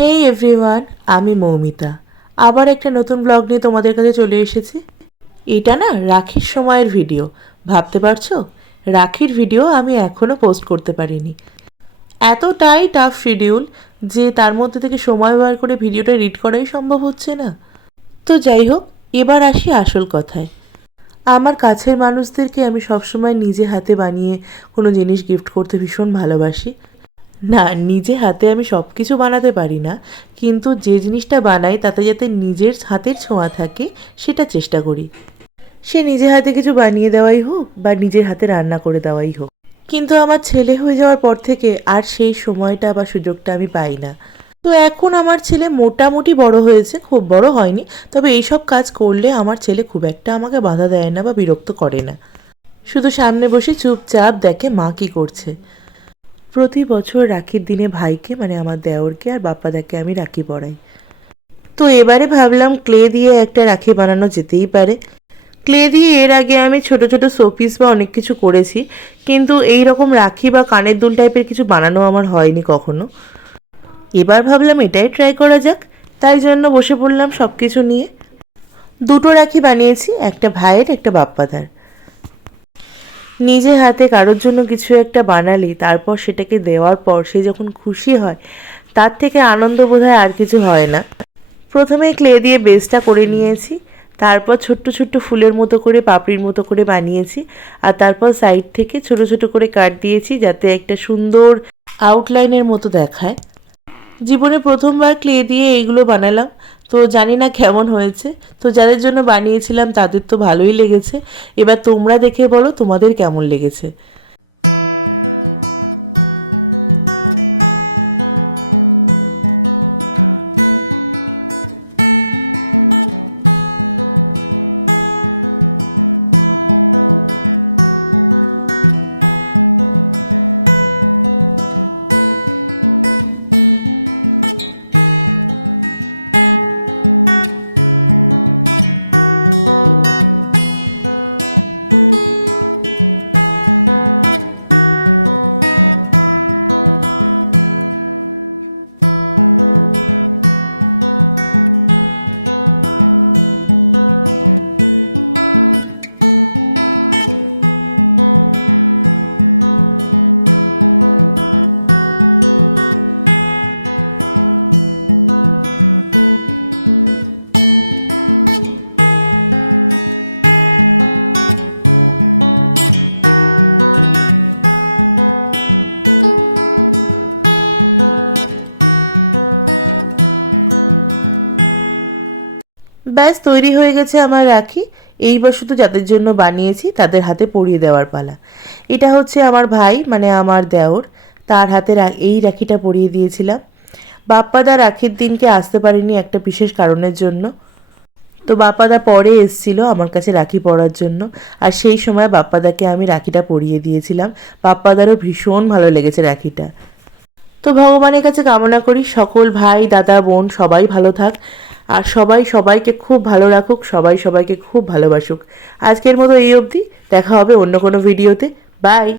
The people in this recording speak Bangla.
হেই এভরিওয়ান আমি মৌমিতা। আবার একটা নতুন ব্লগ নিয়ে তোমাদের কাছে চলে এসেছি। এটা না রাখির সময়ের ভিডিও ভাবতে পারছ? রাখির ভিডিও আমি এখনও পোস্ট করতে পারিনি। এতটাই টাফ শিডিউল যে তার মধ্যে থেকে সময় বার করে ভিডিওটা রিড করাই সম্ভব হচ্ছে না। তো যাই হোক, এবার আসি আসল কথায়। আমার কাছের মানুষদেরকে আমি সবসময় নিজে হাতে বানিয়ে কোনো জিনিস গিফট করতে ভীষণ ভালোবাসি। না, নিজে হাতে আমি সব কিছু বানাতে পারি না, কিন্তু যে জিনিসটা বানাই তাতে যাতে নিজের হাতের ছোঁয়া থাকে, সেটা চেষ্টা করি। সে নিজে হাতে কিছু বানিয়ে দেওয়াই হোক বা নিজের হাতে রান্না করে দেওয়াই হোক। কিন্তু আমার ছেলে হয়ে যাওয়ার পর থেকে আর সেই সময়টা বা সুযোগটা আমি পাই না। তো এখন আমার ছেলে মোটামুটি বড় হয়েছে, খুব বড় হয়নি, তবে এইসব কাজ করলে আমার ছেলে খুব একটা আমাকে বাধা দেয় না বা বিরক্ত করে না। শুধু সামনে বসে চুপচাপ দেখে মা কী করছে। প্রতি বছর রাখির দিনে ভাইকে মানে আমার দেওরকে আর বাপ্পাদাকে আমি রাখি পরাই। তো এবারে ভাবলাম ক্লে দিয়ে একটা রাখি বানানো যেতেই পারে। ক্লে দিয়ে এর আগে আমি ছোট ছোট শোপিস বা অনেক কিছু করেছি, কিন্তু এই রকম রাখি বা কানের দুল টাইপের কিছু বানানো আমার হয়নি কখনো। এবার ভাবলাম এটাই ট্রাই করা যাক, তাই জন্য বসে পড়লাম সব কিছু নিয়ে। দুটো রাখি বানিয়েছি, একটা ভাইয়ের, একটা বাপ্পাদার। নিজে হাতে কারোর জন্য কিছু একটা বানালি, তারপর সেটাকে দেওয়ার পর সে যখন খুশি হয়, তার থেকে আনন্দ বোধহয় আর কিছু হয় না। প্রথমে ক্লে দিয়ে বেসটা করে নিয়েছি, তারপর ছোট্ট ছোট্ট ফুলের মতো করে, পাপড়ির মতো করে বানিয়েছি, আর তারপর সাইড থেকে ছোট ছোট করে কাট দিয়েছি যাতে একটা সুন্দর আউটলাইনের মতো দেখায়। জীবনে প্রথমবার ক্লে দিয়ে এইগুলো বানালাম তো জানি না কেমন হয়েছে। তো যাদের জন্য বানিয়েছিলাম তাদের তো ভালোই লেগেছে। এবার তোমরা দেখে বলো তোমাদের কেমন লেগেছে। ব্যাস তৈরি হয়ে গেছে আমার রাখি। এইবার শুধু যাদের জন্য বানিয়েছি, তাদের হাতে পরিয়ে দেওয়ার পালা। এটা হচ্ছে আমার ভাই মানে আমার দেওর। তার হাতে এই রাখিটা পরিয়ে দিয়েছিলাম। বাপ্পাদা রাখির দিনকে আসতে পারেনি একটা বিশেষ কারণের জন্য। তো বাপ্পাদা পরে এসছিল আমার কাছে রাখি পরার জন্য। আর সেই সময় বাপ্পাদাকে আমি রাখিটা পরিয়ে দিয়েছিলাম। বাপ্পাদারও ভীষণ ভালো লেগেছে রাখিটা। তো ভগবানের কাছে কামনা করি, সকল ভাই, দাদা, বোন, সবাই ভালো থাক। আর সবাই সবাইকে খুব ভালো রাখুক, সবাই সবাইকে খুব ভালোবাসুক। আজকের মতো এই অবধি, দেখা হবে অন্য কোনো ভিডিওতে। বাই